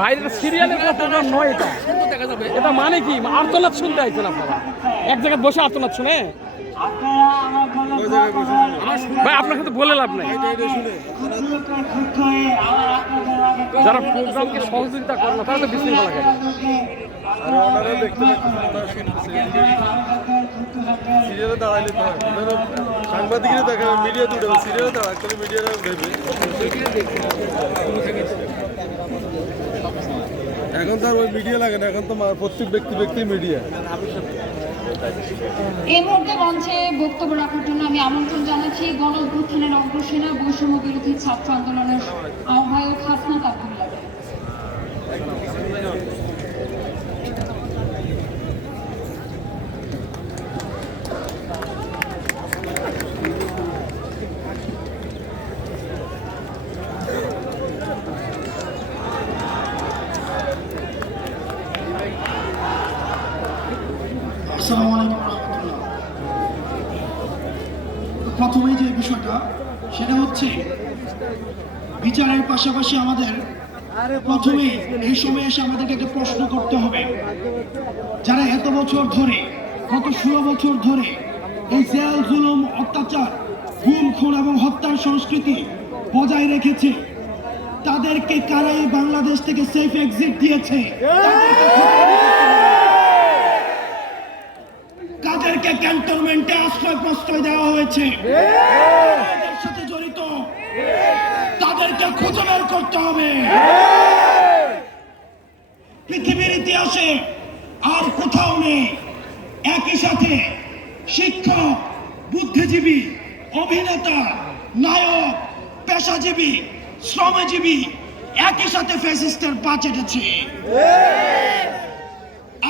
ভাই এটা সিরিয়ালের প্রোগ্রাম নয়, এটা দেখা যাবে। এটা মানে কি আর্তনাদ শুনতে আইছেন আপনারা? এক জায়গায় বসে আর্তনাদ শুনে ভাই আপনার সাথে বলে লাভ নাই। যারা প্রোগ্রামকে সহযোগিতা করে না তারা তো বিশৃঙ্খলা করে। সিরিয়ালে দাঁড়াইলে সাংবাদিকরা দেখা মিডিয়া দুটো সিরিয়ালে দাঁড়া করে মিডিয়ারা ভেবে এখন তো আর ওই মিডিয়া লাগে না, এখন তো প্রত্যেক ব্যক্তি মিডিয়া। এই মুহূর্তে মঞ্চে বক্তব্য রাখার জন্য আমি আমন্ত্রণ জানাচ্ছি গণ-অভ্যুত্থানের অগ্রসেনা বৈষম্য বিরোধী ছাত্র আন্দোলনের আহ্বায়ক হাসনাত আব্দুল্লাহকে। প্রথমেই যে বিষয়টা সেটা হচ্ছে বিচারের পাশাপাশি আমাদের প্রথমে এই সময় এসে আমাদেরকে একটা প্রশ্ন করতে হবে, যারা এত বছর ধরে গত 16 বছর ধরে এই জেল জুলুম অত্যাচার গুম খুন এবং হত্যার সংস্কৃতি বজায় রেখেছে তাদেরকে কারা এই বাংলাদেশ থেকে সেফ এক্সিট দিয়েছে, কাদেরকে ক্যান্টনমেন্টে আশ্রয় প্রশ্রয় দেওয়া হয়েছে, এদের সাথে জড়িত তাদেরকে খুঁজে বের করতে হবে। পৃথিবীর ইতিহাসে আর কোথাও নেই একই সাথে শিক্ষক, বুদ্ধিজীবী, অভিনেতা, নায়ক, পেশাজীবী, শ্রমজীবী একই সাথে ফ্যাসিস্টের পা চেটেছে।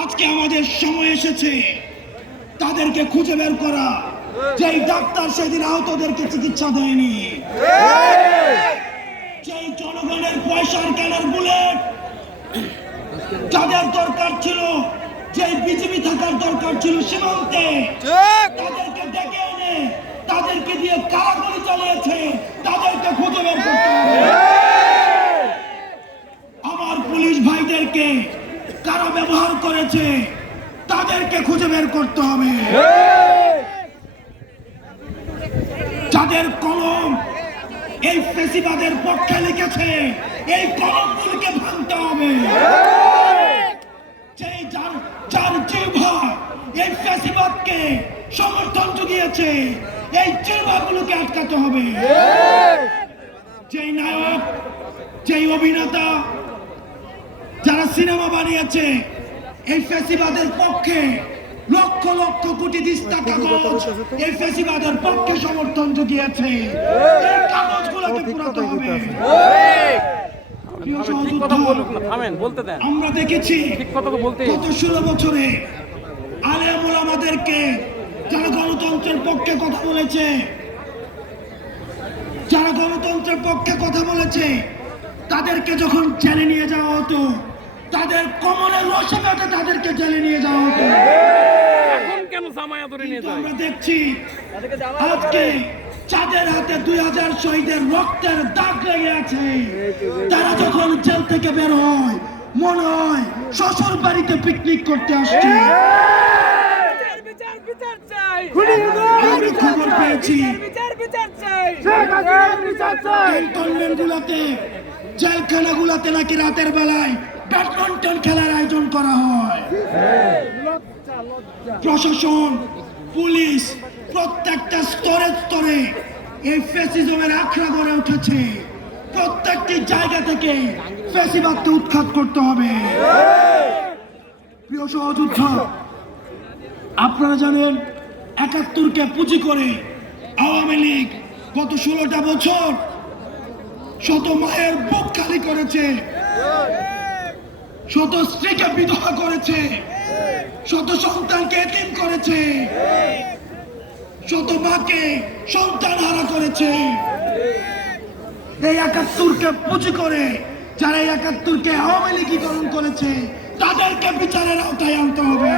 আজকে আমাদের সময় এসেছে তাদেরকে খুঁজে বের করা, যেই ডাক্তার সেদিন আহতদেরকে চিকিৎসা দেয়নি, যেই জনগণের পয়সার কেনার বুলেট যাদের দরকার ছিল, যেই বিজিবি থাকার দরকার ছিল সীমান্তে, তাদেরকে ডেকে এনে তাদেরকে দিয়ে কারা গুলি চালিয়েছে তাদেরকে খুঁজে বের করতে হবে। আমার পুলিশ ভাইদেরকে কারা ব্যবহার করেছে তাদেরকে খুঁজে বের করতে হবে। যাদের কলম এই ফ্যাসিবাদের পক্ষে লিখেছে এই কলমগুলোকে ভাঙতে হবে। যার জিহ্বা এই ফ্যাসিবাদকে সমর্থন জুগিয়েছে এই জিহ্বাগুলোকে আটকাতে হবে। যেই নায়ক, যেই অভিনেতা, যারা সিনেমা বানিয়েছে এই ফ্যাসিবাদের পক্ষে লক্ষ লক্ষ কোটি দিস্তা কাগজ এই ফ্যাসিবাদের পক্ষে সমর্থন জুগিয়েছে, এই কাগজগুলোকে পুরাতে হবে। আমরা দেখেছি গত 16 বছরে আলেম ওলামাদেরকে যারা গণতন্ত্রের পক্ষে কথা বলেছে, যারা গণতন্ত্রের পক্ষে কথা বলেছে তাদেরকে যখন জেলে নিয়ে যাওয়া হতো, তাদের কমলের রসে বেঁধে তাদেরকে জেলে নিয়ে যাওয়া হতো। আমরা দেখছি আজকে যাদের হাতে 2000 শহীদের রক্তের দাগ লেগে আছে, তারা যখন জেল থেকে বের হয় মনে হয় শ্বশুর বাড়িতে পিকনিক করতে আসছে। আমি খবর পেয়েছি ক্যান্টনমেন্টগুলোতে, জেলখানাগুলোতে নাকি রাতের বেলায় ব্যাডমিন্টন খেলার আয়োজন করা হয়। প্রশাসন, পুলিশ প্রত্যেকটা স্তরে স্তরে এই ফ্যাসিজমের আখড়া গড়ে উঠেছে। প্রত্যেকটি জায়গা থেকে ফ্যাসিবাদকে উৎখাত করতে হবে। প্রিয় সহযোদ্ধা, আপনারা জানেন 71কে পুঁজি করে আওয়ামী লীগ গত 16টা বছর শত মায়ের বুক খালি করেছে, শত স্ত্রীকে বিধবা করেছে, শত সন্তানকে এতিম করেছে, শত মাকে সন্তান হারা করেছে। এই 71কে পুঁজি করে যারা এই 71কে আওয়ামী লীগীকরণ করেছে তাদেরকে বিচারের আওতায় আনতে হবে।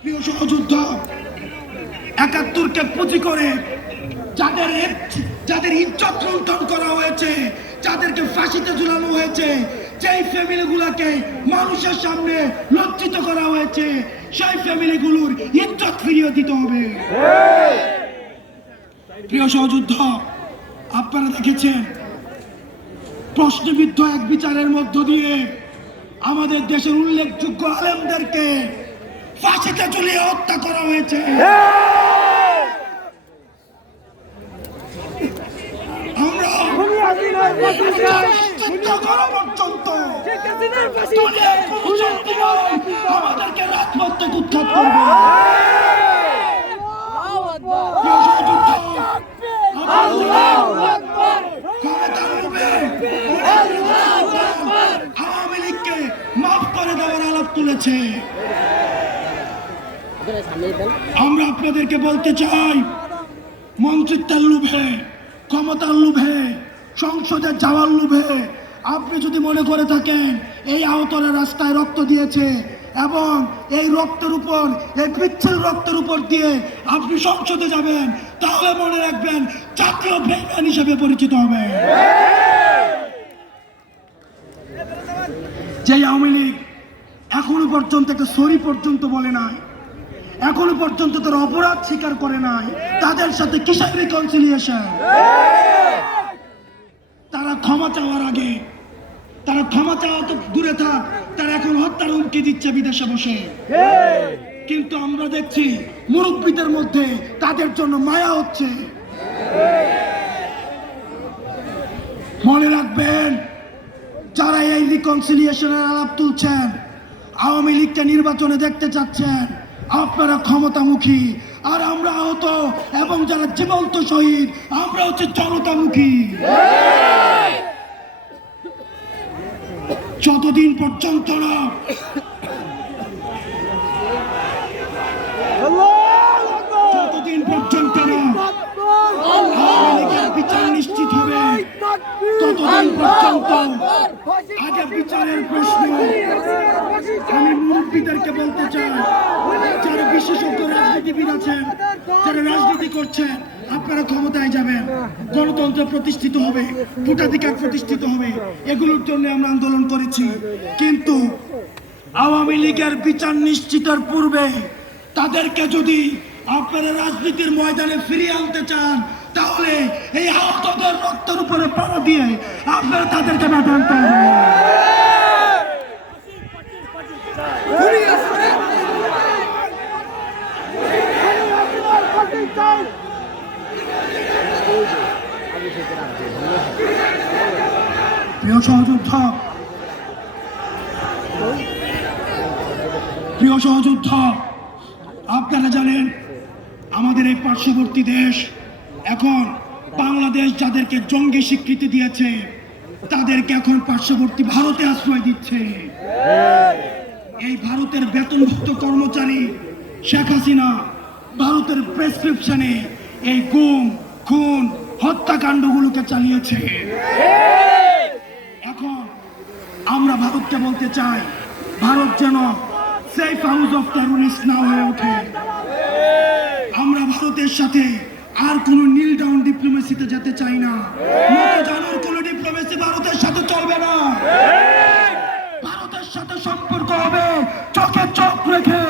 প্রিয় সহযোদ্ধা, 71কে পুঁজি করে যাদের ইজ্জত লুণ্ঠন করা হয়েছে, যাদেরকে ফাঁসিতে ঝুলানো হয়েছে, যেই ফ্যামিলিগুলোকে মানুষের সামনে লজ্জিত করা হয়েছে, সেই ফ্যামিলিগুলোর ইজ্জত ফিরিয়ে দিতে হবে। প্রিয় সহযোদ্ধা, আপনারা দেখেছেন প্রশ্নবিদ্ধ এক বিচারের মধ্য দিয়ে আমাদের দেশের উল্লেখযোগ্য আলেমদেরকে ফাঁসিতে ঝুলিয়ে হত্যা করা হয়েছে। আমরা আমাদেরকে রাজপথে উৎখাত করবে। আওয়ামী লীগকে মাফ করে দেওয়ার আলাপ তুলেছে। আমরা আপনাদেরকে বলতে চাই, মন্ত্রিত্বের লোভে, ক্ষমতার লোভে, সংসদে যাওয়ার লোভে আপনি যদি মনে করে থাকেন এই আহতরা রাস্তায় রক্ত দিয়েছে এবং এই রক্তের উপর, এই পিচ্ছিল রক্তের উপর দিয়ে আপনি সংসদে যাবেন, তাহলে মনে রাখবেন জাতীয় বেইমান হিসেবে পরিচিত হবে। যে আওয়ামী লীগ এখনো পর্যন্ত একটা সরি পর্যন্ত বলে নাই, এখনো পর্যন্ত তার অপরাধ স্বীকার করে নাই, তাদের সাথে কিসের রিকনসিলিয়েশন? তারা ক্ষমা চাওয়ার আগে, তারা ক্ষমা চাওয়া তো দূরে থাক, তারা এখন হত্যার হুমকি দিচ্ছে বিদেশে বসে। কিন্তু আমরা দেখছি মুরব্বীদের মধ্যে তাদের জন্য মায়া হচ্ছে। মনে রাখবেন, যারা এই রিকনসিলিয়েশনের আলাপ তুলছেন, আওয়ামী লীগকে নির্বাচনে দেখতে চাচ্ছেন, আপনারা ক্ষমতামুখী, আর আমরা আহত এবং যারা জীবন্ত শহীদ, আমরা হচ্ছে জনতামুখী। যতদিন পর্যন্ত না আওয়ামী লীগের বিচার নিশ্চিত হবে, ততদিন পর্যন্ত আগে বিচারের প্রশ্ন। আমি মুরব্বীদেরকে বলতে চাই, যারা বিশেষজ্ঞ রাজনীতিবিদ আছেন, যারা রাজনীতি করছেন, আপনারা ক্ষমতায় যাবেন, গণতন্ত্র প্রতিষ্ঠিত হবে, ভোটাধিকার প্রতিষ্ঠিত হবে, এগুলোর জন্য আমরা আন্দোলন করেছি। কিন্তু আওয়ামী লীগের বিচার নিশ্চিতের পূর্বে তাদেরকে যদি আপনারা রাজনীতির ময়দানে ফিরিয়ে আনতে চান, তাহলে এই আহতদের রক্তের উপরে পাড়া দিয়ে আপনারা তাদেরকে বাঁচান করবেন। প্রিয় সহযোদ্ধা, প্রিয় সহযোদ্ধা, আপনারা জানেন আমাদের এই পার্শ্ববর্তী দেশ এখন বাংলাদেশ যাদেরকে জঙ্গি স্বীকৃতি দিয়েছে, তাদেরকে এখন পার্শ্ববর্তী ভারতে আশ্রয় দিচ্ছে। এই ভারতের বেতনভুক্ত কর্মচারী শেখ হাসিনা ভারতের প্রেসক্রিপশনে এই গুম, খুন, হত্যাকাণ্ডগুলোকে চালিয়েছে। এখন আমরা ভারতকে বলতে চাই, ভারত যেন সেফ হাউস অফ টেররিস্ট না হয়ে ওঠে। আমরা ভারতের সাথে আর কোন নীল ডাউন ডিপ্লোমেসিতে যেতে চাই না। জানার কোন ডিপ্লোমেসি ভারতের সাথে চলবে না। ভারতের সাথে সম্পর্ক হবে চোখে চোখ রেখে।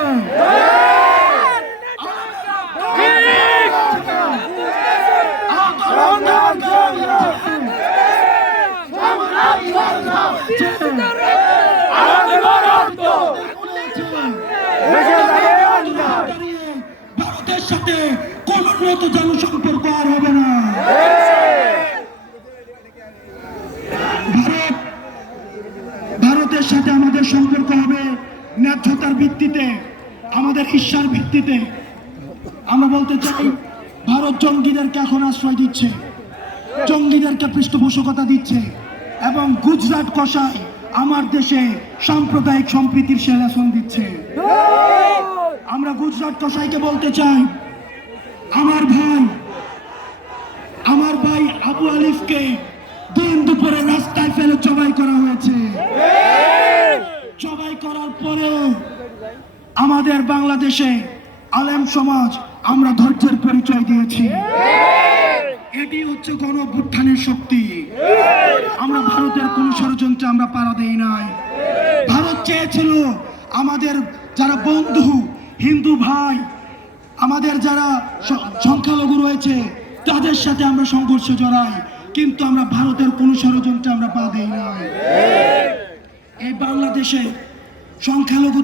ভারতের সাথে কোন উন্নত জনসম্পর্ক আর হবে না। ভারতের সাথে আমাদের সম্পর্ক হবে ন্যায্যতার ভিত্তিতে, আমাদের ঈর্ষার ভিত্তিতে। আমরা বলতে চাই, ভারত জঙ্গিদেরকে এখন আশ্রয় দিচ্ছে, জঙ্গিদেরকে পৃষ্ঠপোষকতা দিচ্ছে এবং গুজরাট কষাই আমার দেশে সাম্প্রদায়িক সম্প্রীতির সেলাসন দিচ্ছে। আমরা গুজরাট কষাইকে বলতে চাই, আমার ভাই আবু আলিফকে দিন দুপুরে রাস্তায় ফেলে জবাই করা হয়েছে। জবাই করার পরেও আমাদের বাংলাদেশে আলেম সমাজ আমরা ধৈর্যের পরিচয় দিয়েছি। এটি হচ্ছে গণ অভ্যুত্থানের শক্তি। আমরা ভারতের কোন ষড়যন্ত্রে আমরা পাড়া দেই নাই। ভারত চেয়েছিল আমাদের যারা বন্ধু হিন্দু ভাই, আমাদের যারা সংখ্যালঘু রয়েছে তাদের সাথে আমরা সংঘর্ষে জড়াই, কিন্তু আমরা ভারতের কোন ষড়যন্ত্রে আমরা পা দেই নাই। এই বাংলাদেশে সংখ্যালঘু